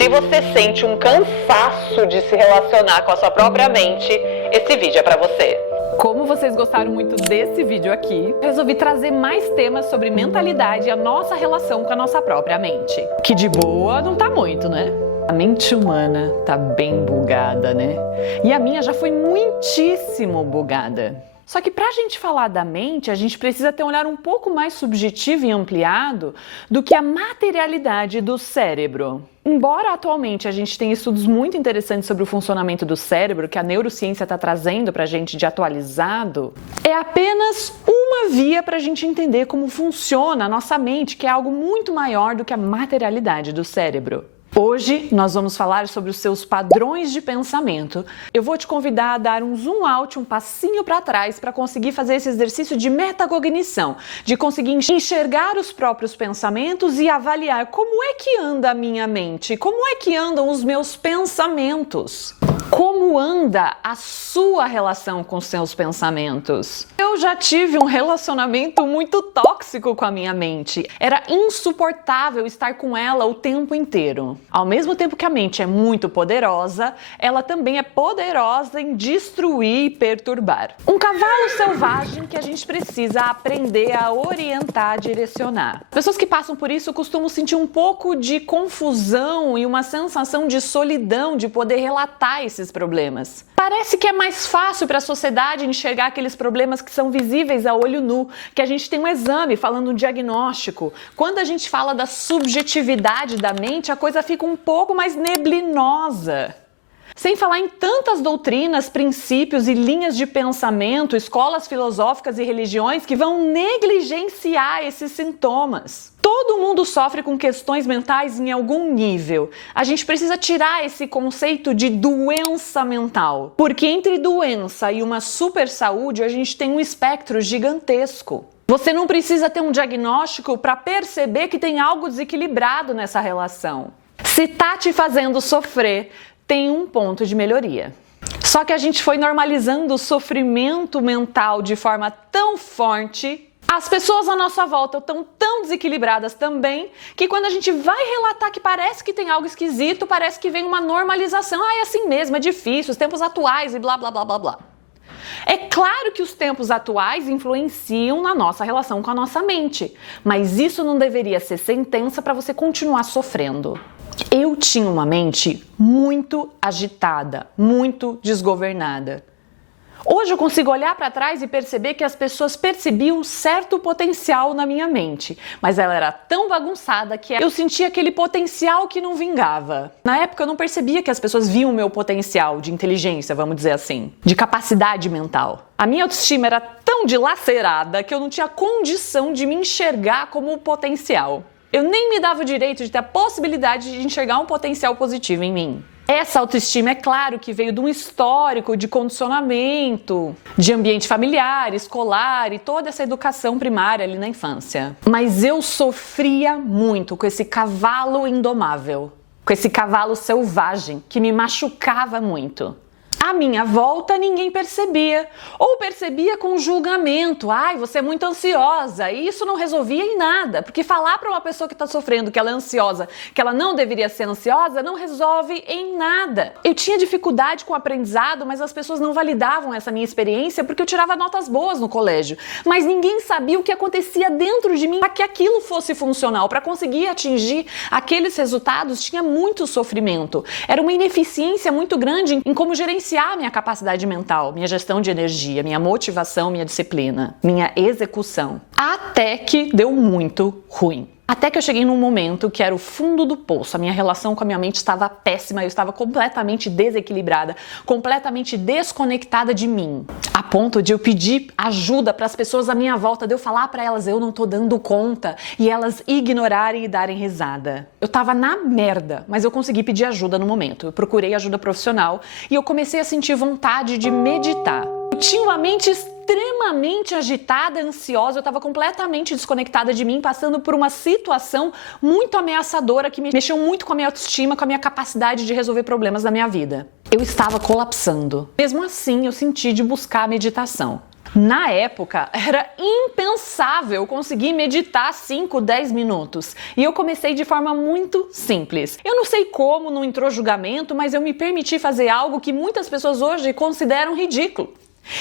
Se você sente um cansaço de se relacionar com a sua própria mente, esse vídeo é pra você. Como vocês gostaram muito desse vídeo aqui, resolvi trazer mais temas sobre mentalidade e a nossa relação com a nossa própria mente. Que de boa não tá muito, né? A mente humana tá bem bugada, né? E a minha já foi muitíssimo bugada. Só que pra gente falar da mente, a gente precisa ter um olhar um pouco mais subjetivo e ampliado do que a materialidade do cérebro. Embora atualmente a gente tenha estudos muito interessantes sobre o funcionamento do cérebro, que a neurociência está trazendo pra gente de atualizado, é apenas uma via pra gente entender como funciona a nossa mente, que é algo muito maior do que a materialidade do cérebro. Hoje nós vamos falar sobre os seus padrões de pensamento. Eu vou te convidar a dar um zoom out, um passinho para trás, para conseguir fazer esse exercício de metacognição, de conseguir enxergar os próprios pensamentos e avaliar como é que anda a minha mente, como é que andam os meus pensamentos. Como anda a sua relação com os seus pensamentos? Eu já tive um relacionamento muito tóxico com a minha mente. Era insuportável estar com ela o tempo inteiro. Ao mesmo tempo que a mente é muito poderosa, ela também é poderosa em destruir e perturbar. Um cavalo selvagem que a gente precisa aprender a orientar, direcionar. Pessoas que passam por isso costumam sentir um pouco de confusão e uma sensação de solidão de poder relatar esses problemas. Parece que é mais fácil para a sociedade enxergar aqueles problemas que são visíveis a olho nu, que a gente tem um exame falando um diagnóstico. Quando a gente fala da subjetividade da mente, a coisa fica um pouco mais neblinosa. Sem falar em tantas doutrinas, princípios e linhas de pensamento, escolas filosóficas e religiões que vão negligenciar esses sintomas. Todo mundo sofre com questões mentais em algum nível. A gente precisa tirar esse conceito de doença mental, porque entre doença e uma super saúde a gente tem um espectro gigantesco. Você não precisa ter um diagnóstico para perceber que tem algo desequilibrado nessa relação. Se tá te fazendo sofrer, tem um ponto de melhoria. Só que a gente foi normalizando o sofrimento mental de forma tão forte, as pessoas à nossa volta estão tão desequilibradas também, que quando a gente vai relatar que parece que tem algo esquisito, parece que vem uma normalização. Ah, é assim mesmo, é difícil, os tempos atuais e blá blá blá blá blá. É claro que os tempos atuais influenciam na nossa relação com a nossa mente, mas isso não deveria ser sentença para você continuar sofrendo. Eu tinha uma mente muito agitada, muito desgovernada. Hoje eu consigo olhar para trás e perceber que as pessoas percebiam um certo potencial na minha mente, mas ela era tão bagunçada que eu sentia aquele potencial que não vingava. Na época eu não percebia que as pessoas viam o meu potencial de inteligência, vamos dizer assim, de capacidade mental. A minha autoestima era tão dilacerada que eu não tinha condição de me enxergar como potencial. Eu nem me dava o direito de ter a possibilidade de enxergar um potencial positivo em mim. Essa autoestima, é claro, que veio de um histórico de condicionamento, de ambiente familiar, escolar e toda essa educação primária ali na infância. Mas eu sofria muito com esse cavalo indomável, com esse cavalo selvagem que me machucava muito. À minha volta ninguém percebia, ou percebia com julgamento. Ai, você é muito ansiosa, e isso não resolvia em nada, porque falar para uma pessoa que está sofrendo que ela é ansiosa, que ela não deveria ser ansiosa, não resolve em nada. Eu tinha dificuldade com o aprendizado, mas as pessoas não validavam essa minha experiência porque eu tirava notas boas no colégio, mas ninguém sabia o que acontecia dentro de mim para que aquilo fosse funcional, para conseguir atingir aqueles resultados tinha muito sofrimento. Era uma ineficiência muito grande em como gerenciar minha capacidade mental, minha gestão de energia, minha motivação, minha disciplina, minha execução. Até que deu muito ruim. Até que eu cheguei num momento que era o fundo do poço. A minha relação com a minha mente estava péssima, eu estava completamente desequilibrada, completamente desconectada de mim. A ponto de eu pedir ajuda para as pessoas à minha volta, de eu falar para elas, eu não tô dando conta, e elas ignorarem e darem risada. Eu tava na merda, mas eu consegui pedir ajuda no momento. Eu procurei ajuda profissional e eu comecei a sentir vontade de meditar. Eu tinha uma mente extremamente agitada, ansiosa, eu estava completamente desconectada de mim, passando por uma situação muito ameaçadora que mexeu muito com a minha autoestima, com a minha capacidade de resolver problemas da minha vida. Eu estava colapsando. Mesmo assim, eu senti de buscar a meditação. Na época, era impensável conseguir meditar 5, 10 minutos. E eu comecei de forma muito simples. Eu não sei como, não entrou julgamento, mas eu me permiti fazer algo que muitas pessoas hoje consideram ridículo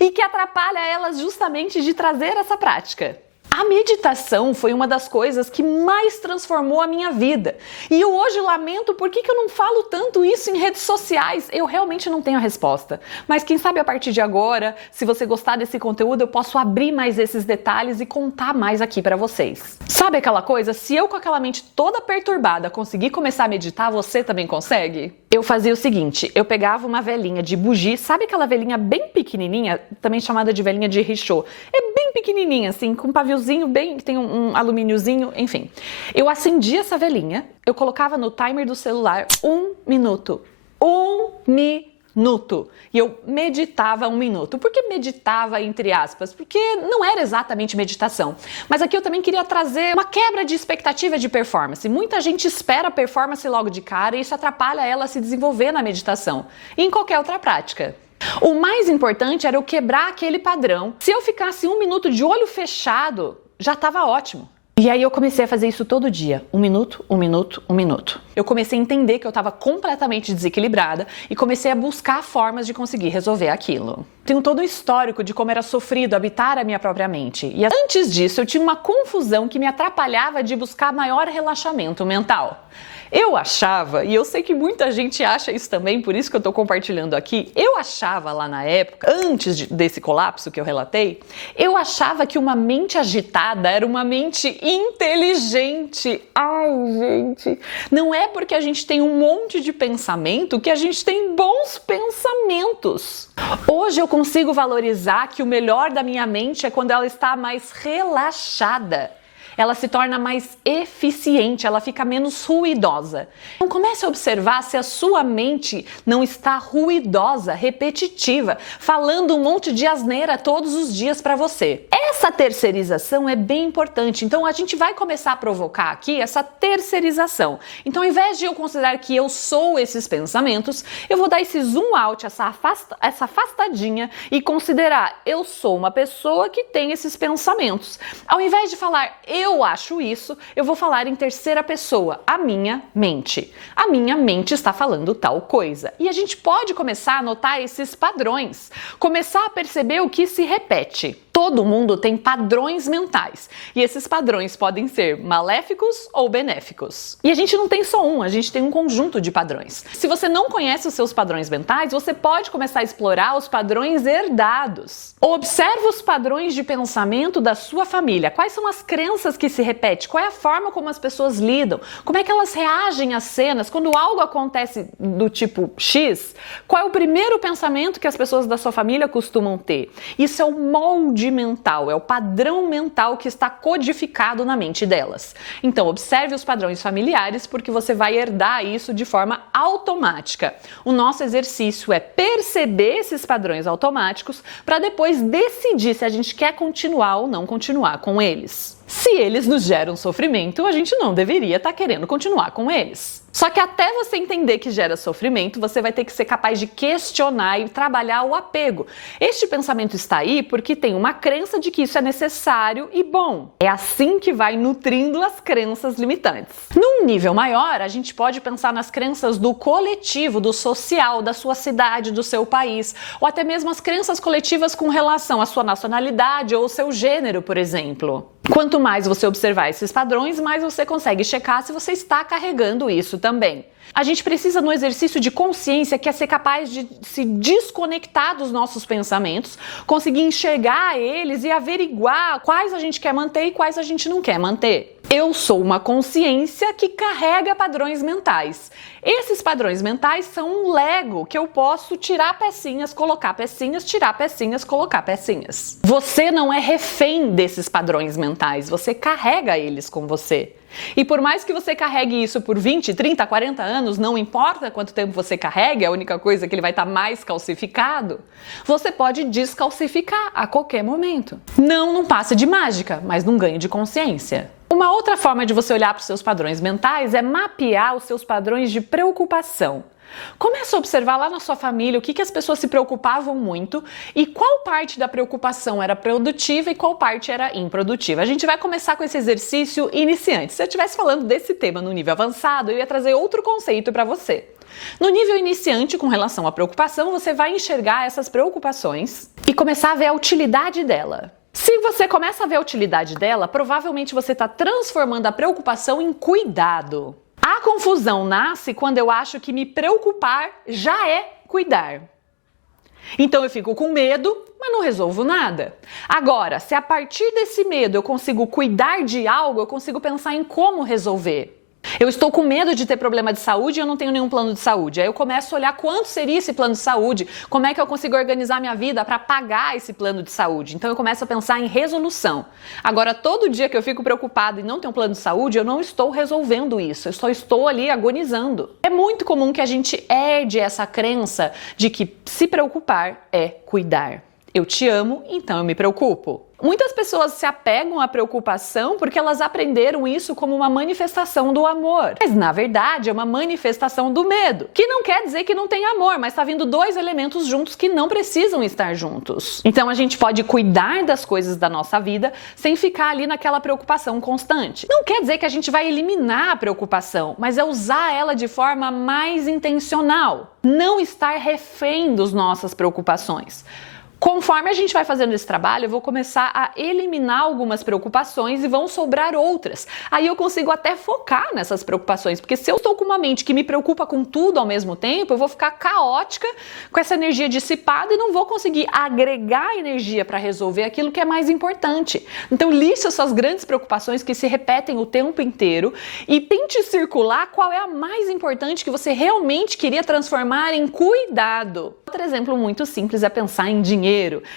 e que atrapalha elas justamente de trazer essa prática. A meditação foi uma das coisas que mais transformou a minha vida. E eu hoje lamento por que eu não falo tanto isso em redes sociais. Eu realmente não tenho a resposta. Mas quem sabe a partir de agora, se você gostar desse conteúdo, eu posso abrir mais esses detalhes e contar mais aqui pra vocês. Sabe aquela coisa? Se eu com aquela mente toda perturbada conseguir começar a meditar, você também consegue? Eu fazia o seguinte, eu pegava uma velinha de bougie, sabe aquela velinha bem pequenininha, também chamada de velinha de Richaud? É bem pequenininha assim, com um paviozinho bem, tem um alumíniozinho, enfim. Eu acendia essa velinha, eu colocava no timer do celular 1 minuto. 1 minuto. E eu meditava 1 minuto. Por que meditava entre aspas? Porque não era exatamente meditação. Mas aqui eu também queria trazer uma quebra de expectativa de performance. Muita gente espera a performance logo de cara e isso atrapalha ela a se desenvolver na meditação e em qualquer outra prática. O mais importante era eu quebrar aquele padrão. Se eu ficasse 1 minuto de olho fechado, já estava ótimo. E aí eu comecei a fazer isso todo dia. 1 minuto, 1 minuto, 1 minuto. Eu comecei a entender que eu estava completamente desequilibrada e comecei a buscar formas de conseguir resolver aquilo. Tenho todo um histórico de como era sofrido habitar a minha própria mente. E antes disso eu tinha uma confusão que me atrapalhava de buscar maior relaxamento mental. Eu achava, e eu sei que muita gente acha isso também, por isso que eu estou compartilhando aqui, eu achava lá na época, antes desse colapso que eu relatei, eu achava que uma mente agitada era uma mente inteligente. Ai, gente, não é porque a gente tem um monte de pensamento que a gente tem bons pensamentos. Hoje eu consigo valorizar que o melhor da minha mente é quando ela está mais relaxada. Ela se torna mais eficiente, ela fica menos ruidosa. Então comece a observar se a sua mente não está ruidosa, repetitiva, falando um monte de asneira todos os dias para você. Essa terceirização é bem importante, então a gente vai começar a provocar aqui essa terceirização. Então ao invés de eu considerar que eu sou esses pensamentos, eu vou dar esse zoom out, essa afastadinha e considerar eu sou uma pessoa que tem esses pensamentos. Ao invés de falar eu acho isso, eu vou falar em terceira pessoa, a minha mente. A minha mente está falando tal coisa. E a gente pode começar a notar esses padrões, começar a perceber o que se repete. Todo mundo tem padrões mentais e esses padrões podem ser maléficos ou benéficos. E a gente não tem só um, a gente tem um conjunto de padrões. Se você não conhece os seus padrões mentais, você pode começar a explorar os padrões herdados. Observe os padrões de pensamento da sua família. Quais são as crenças que se repetem? Qual é a forma como as pessoas lidam? Como é que elas reagem às cenas? Quando algo acontece do tipo X, qual é o primeiro pensamento que as pessoas da sua família costumam ter? Isso é o molde mental, é o padrão mental que está codificado na mente delas. Então, observe os padrões familiares porque você vai herdar isso de forma automática. O nosso exercício é perceber esses padrões automáticos para depois decidir se a gente quer continuar ou não continuar com eles. Se eles nos geram sofrimento, a gente não deveria estar querendo continuar com eles. Só que até você entender que gera sofrimento, você vai ter que ser capaz de questionar e trabalhar o apego. Este pensamento está aí porque tem uma crença de que isso é necessário e bom. É assim que vai nutrindo as crenças limitantes. Num nível maior, a gente pode pensar nas crenças do coletivo, do social, da sua cidade, do seu país, ou até mesmo as crenças coletivas com relação à sua nacionalidade ou ao seu gênero, por exemplo. Quanto mais você observar esses padrões, mais você consegue checar se você está carregando isso também. A gente precisa, no exercício de consciência, que é ser capaz de se desconectar dos nossos pensamentos, conseguir enxergar eles e averiguar quais a gente quer manter e quais a gente não quer manter. Eu sou uma consciência que carrega padrões mentais. Esses padrões mentais são um Lego que eu posso tirar pecinhas, colocar pecinhas, tirar pecinhas, colocar pecinhas. Você não é refém desses padrões mentais, você carrega eles com você. E por mais que você carregue isso por 20, 30, 40 anos, não importa quanto tempo você carregue, a única coisa é que ele vai estar mais calcificado, você pode descalcificar a qualquer momento. Não num passe de mágica, mas num ganho de consciência. Uma outra forma de você olhar para os seus padrões mentais é mapear os seus padrões de preocupação. Começa a observar lá na sua família o que as pessoas se preocupavam muito e qual parte da preocupação era produtiva e qual parte era improdutiva. A gente vai começar com esse exercício iniciante. Se eu estivesse falando desse tema no nível avançado, eu ia trazer outro conceito para você. No nível iniciante, com relação à preocupação, você vai enxergar essas preocupações e começar a ver a utilidade dela. Se você começa a ver a utilidade dela, provavelmente você está transformando a preocupação em cuidado. A confusão nasce quando eu acho que me preocupar já é cuidar. Então eu fico com medo, mas não resolvo nada. Agora, se a partir desse medo eu consigo cuidar de algo, eu consigo pensar em como resolver. Eu estou com medo de ter problema de saúde e eu não tenho nenhum plano de saúde. Aí eu começo a olhar quanto seria esse plano de saúde, como é que eu consigo organizar minha vida para pagar esse plano de saúde. Então eu começo a pensar em resolução. Agora, todo dia que eu fico preocupado e não tenho um plano de saúde, eu não estou resolvendo isso, eu só estou ali agonizando. É muito comum que a gente herde essa crença de que se preocupar é cuidar. Eu te amo, então eu me preocupo. Muitas pessoas se apegam à preocupação porque elas aprenderam isso como uma manifestação do amor. Mas, na verdade, é uma manifestação do medo. Que não quer dizer que não tem amor, mas está vindo dois elementos juntos que não precisam estar juntos. Então, a gente pode cuidar das coisas da nossa vida sem ficar ali naquela preocupação constante. Não quer dizer que a gente vai eliminar a preocupação, mas é usar ela de forma mais intencional. Não estar refém das nossas preocupações. Conforme a gente vai fazendo esse trabalho, eu vou começar a eliminar algumas preocupações e vão sobrar outras. Aí eu consigo até focar nessas preocupações, porque se eu estou com uma mente que me preocupa com tudo ao mesmo tempo, eu vou ficar caótica com essa energia dissipada e não vou conseguir agregar energia para resolver aquilo que é mais importante. Então liste as suas grandes preocupações que se repetem o tempo inteiro e tente circular qual é a mais importante que você realmente queria transformar em cuidado. Outro exemplo muito simples é pensar em dinheiro.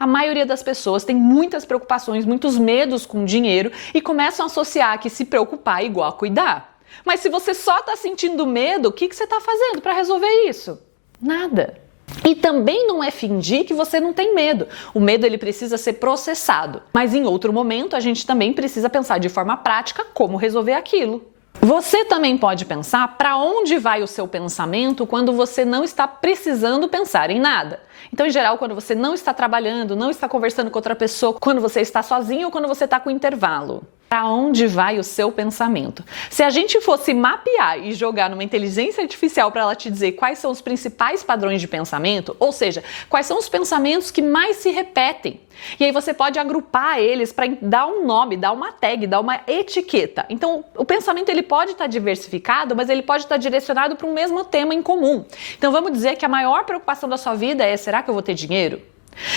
A maioria das pessoas tem muitas preocupações, muitos medos com dinheiro e começam a associar que se preocupar é igual a cuidar. Mas se você só está sentindo medo, o que você está fazendo para resolver isso? Nada. E também não é fingir que você não tem medo. O medo ele precisa ser processado. Mas em outro momento a gente também precisa pensar de forma prática como resolver aquilo. Você também pode pensar para onde vai o seu pensamento quando você não está precisando pensar em nada. Então, em geral, quando você não está trabalhando, não está conversando com outra pessoa, quando você está sozinho ou quando você está com intervalo. Para onde vai o seu pensamento? Se a gente fosse mapear e jogar numa inteligência artificial para ela te dizer quais são os principais padrões de pensamento, ou seja, quais são os pensamentos que mais se repetem. E aí você pode agrupar eles para dar um nome, dar uma tag, dar uma etiqueta. Então, o pensamento ele pode estar diversificado, mas ele pode estar direcionado para um mesmo tema em comum. Então, vamos dizer que a maior preocupação da sua vida é: será que eu vou ter dinheiro?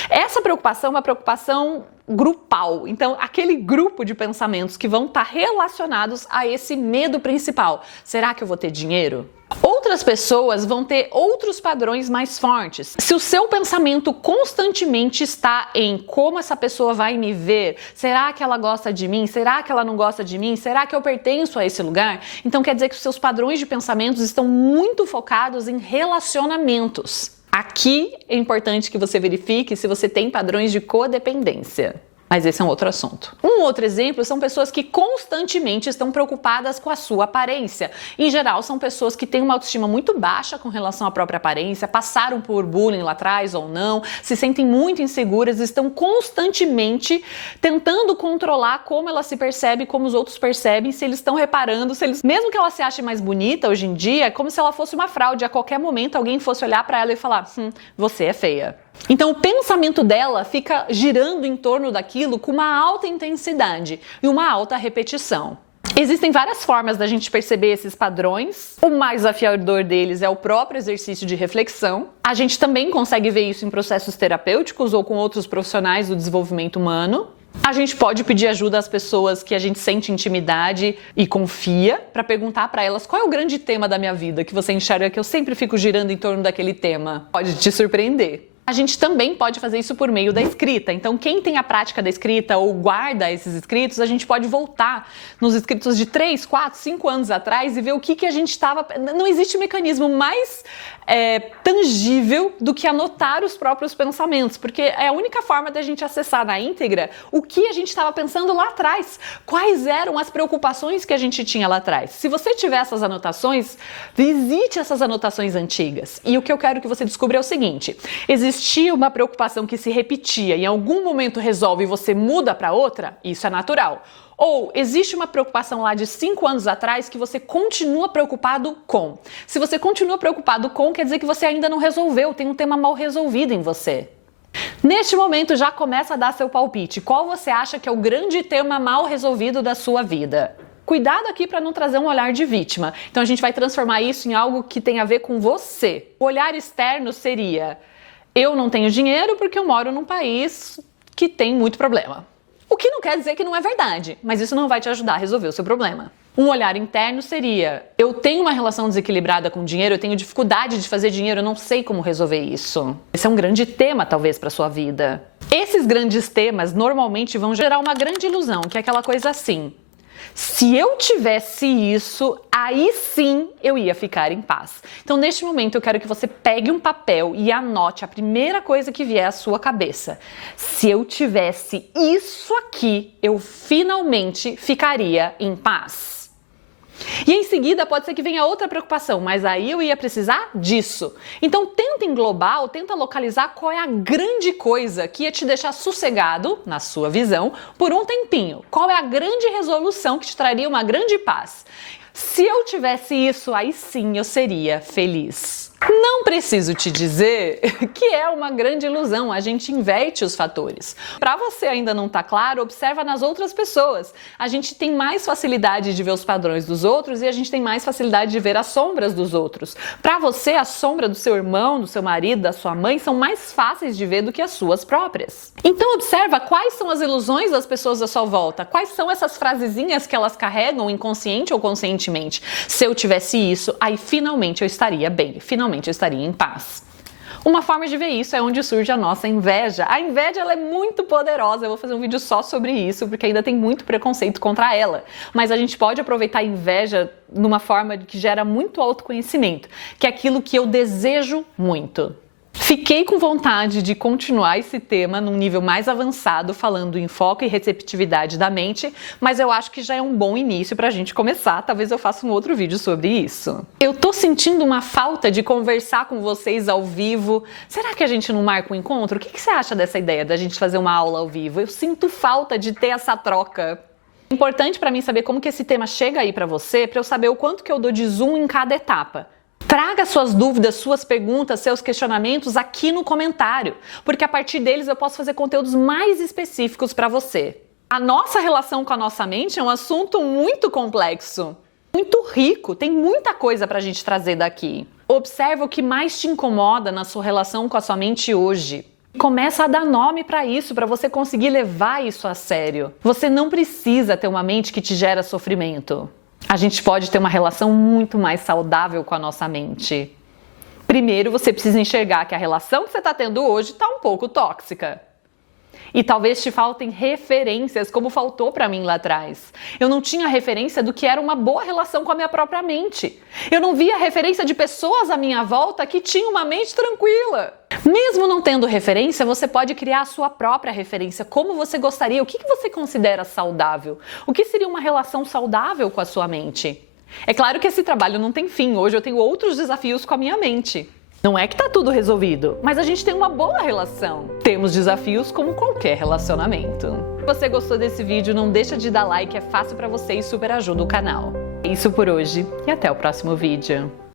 Essa preocupação é uma preocupação grupal. Então, aquele grupo de pensamentos que vão estar relacionados a esse medo principal. Será que eu vou ter dinheiro? Outras pessoas vão ter outros padrões mais fortes. Se o seu pensamento constantemente está em como essa pessoa vai me ver, será que ela gosta de mim? Será que ela não gosta de mim? Será que eu pertenço a esse lugar? Então quer dizer que os seus padrões de pensamentos estão muito focados em relacionamentos. Aqui é importante que você verifique se você tem padrões de codependência. Mas esse é um outro assunto. Um outro exemplo são pessoas que constantemente estão preocupadas com a sua aparência. Em geral, são pessoas que têm uma autoestima muito baixa com relação à própria aparência, passaram por bullying lá atrás ou não, se sentem muito inseguras, estão constantemente tentando controlar como ela se percebe, como os outros percebem, se eles estão reparando, se eles, mesmo que ela se ache mais bonita hoje em dia, é como se ela fosse uma fraude. A qualquer momento alguém fosse olhar para ela e falar: você é feia. Então o pensamento dela fica girando em torno daquilo com uma alta intensidade e uma alta repetição. Existem várias formas da gente perceber esses padrões. O mais desafiador deles é o próprio exercício de reflexão. A gente também consegue ver isso em processos terapêuticos ou com outros profissionais do desenvolvimento humano. A gente pode pedir ajuda às pessoas que a gente sente intimidade e confia para perguntar para elas qual é o grande tema da minha vida que você enxerga que eu sempre fico girando em torno daquele tema. Pode te surpreender. A gente também pode fazer isso por meio da escrita. Então, quem tem a prática da escrita ou guarda esses escritos, a gente pode voltar nos escritos de 3, 4, 5 anos atrás e ver o que a gente estava... Não existe mecanismo mais tangível do que anotar os próprios pensamentos, porque é a única forma da gente acessar na íntegra o que a gente estava pensando lá atrás. Quais eram as preocupações que a gente tinha lá atrás. Se você tiver essas anotações, visite essas anotações antigas. E o que eu quero que você descubra é o seguinte: existia uma preocupação que se repetia e em algum momento resolve e você muda para outra, isso é natural. Ou existe uma preocupação lá de 5 anos atrás que você continua preocupado com. Se você continua preocupado com, quer dizer que você ainda não resolveu, tem um tema mal resolvido em você. Neste momento já começa a dar seu palpite. Qual você acha que é o grande tema mal resolvido da sua vida? Cuidado aqui para não trazer um olhar de vítima. Então a gente vai transformar isso em algo que tem a ver com você. O olhar externo seria: eu não tenho dinheiro porque eu moro num país que tem muito problema. O que não quer dizer que não é verdade, mas isso não vai te ajudar a resolver o seu problema. Um olhar interno seria: eu tenho uma relação desequilibrada com dinheiro, eu tenho dificuldade de fazer dinheiro, eu não sei como resolver isso. Esse é um grande tema, talvez, para sua vida. Esses grandes temas normalmente vão gerar uma grande ilusão, que é aquela coisa assim: se eu tivesse isso, aí sim eu ia ficar em paz. Então, neste momento, eu quero que você pegue um papel e anote a primeira coisa que vier à sua cabeça. Se eu tivesse isso aqui, eu finalmente ficaria em paz. E em seguida pode ser que venha outra preocupação, mas aí eu ia precisar disso. Então tenta englobar ou tenta localizar qual é a grande coisa que ia te deixar sossegado, na sua visão, por um tempinho. Qual é a grande resolução que te traria uma grande paz. Se eu tivesse isso, aí sim eu seria feliz. Não preciso te dizer que é uma grande ilusão, a gente inverte os fatores. Para você ainda não tá claro, observa nas outras pessoas. A gente tem mais facilidade de ver os padrões dos outros e a gente tem mais facilidade de ver as sombras dos outros. Para você, a sombra do seu irmão, do seu marido, da sua mãe são mais fáceis de ver do que as suas próprias. Então observa quais são as ilusões das pessoas à sua volta, quais são essas frasezinhas que elas carregam inconsciente ou conscientemente. Se eu tivesse isso, aí finalmente eu estaria bem, finalmente eu estaria em paz. Uma forma de ver isso é onde surge a nossa inveja. A inveja, ela é muito poderosa. Eu vou fazer um vídeo só sobre isso, porque ainda tem muito preconceito contra ela. Mas a gente pode aproveitar a inveja numa forma que gera muito autoconhecimento, que é aquilo que eu desejo muito. Fiquei com vontade de continuar esse tema num nível mais avançado, falando em foco e receptividade da mente, mas eu acho que já é um bom início pra gente começar. Talvez eu faça um outro vídeo sobre isso. Eu tô sentindo uma falta de conversar com vocês ao vivo. Será que a gente não marca um encontro? O que você acha dessa ideia da gente fazer uma aula ao vivo? Eu sinto falta de ter essa troca. É importante pra mim saber como que esse tema chega aí pra você, pra eu saber o quanto que eu dou de zoom em cada etapa. Traga suas dúvidas, suas perguntas, seus questionamentos aqui no comentário, porque a partir deles eu posso fazer conteúdos mais específicos para você. A nossa relação com a nossa mente é um assunto muito complexo, muito rico, tem muita coisa para a gente trazer daqui. Observa o que mais te incomoda na sua relação com a sua mente hoje. Começa a dar nome para isso, para você conseguir levar isso a sério. Você não precisa ter uma mente que te gera sofrimento. A gente pode ter uma relação muito mais saudável com a nossa mente. Primeiro, você precisa enxergar que a relação que você está tendo hoje está um pouco tóxica. E talvez te faltem referências, como faltou para mim lá atrás. Eu não tinha referência do que era uma boa relação com a minha própria mente. Eu não via referência de pessoas à minha volta que tinham uma mente tranquila. Mesmo não tendo referência, você pode criar a sua própria referência. Como você gostaria? O que você considera saudável? O que seria uma relação saudável com a sua mente? É claro que esse trabalho não tem fim. Hoje eu tenho outros desafios com a minha mente. Não é que tá tudo resolvido, mas a gente tem uma boa relação. Temos desafios como qualquer relacionamento. Se você gostou desse vídeo, não deixa de dar like, é fácil pra você e super ajuda o canal. É isso por hoje e até o próximo vídeo.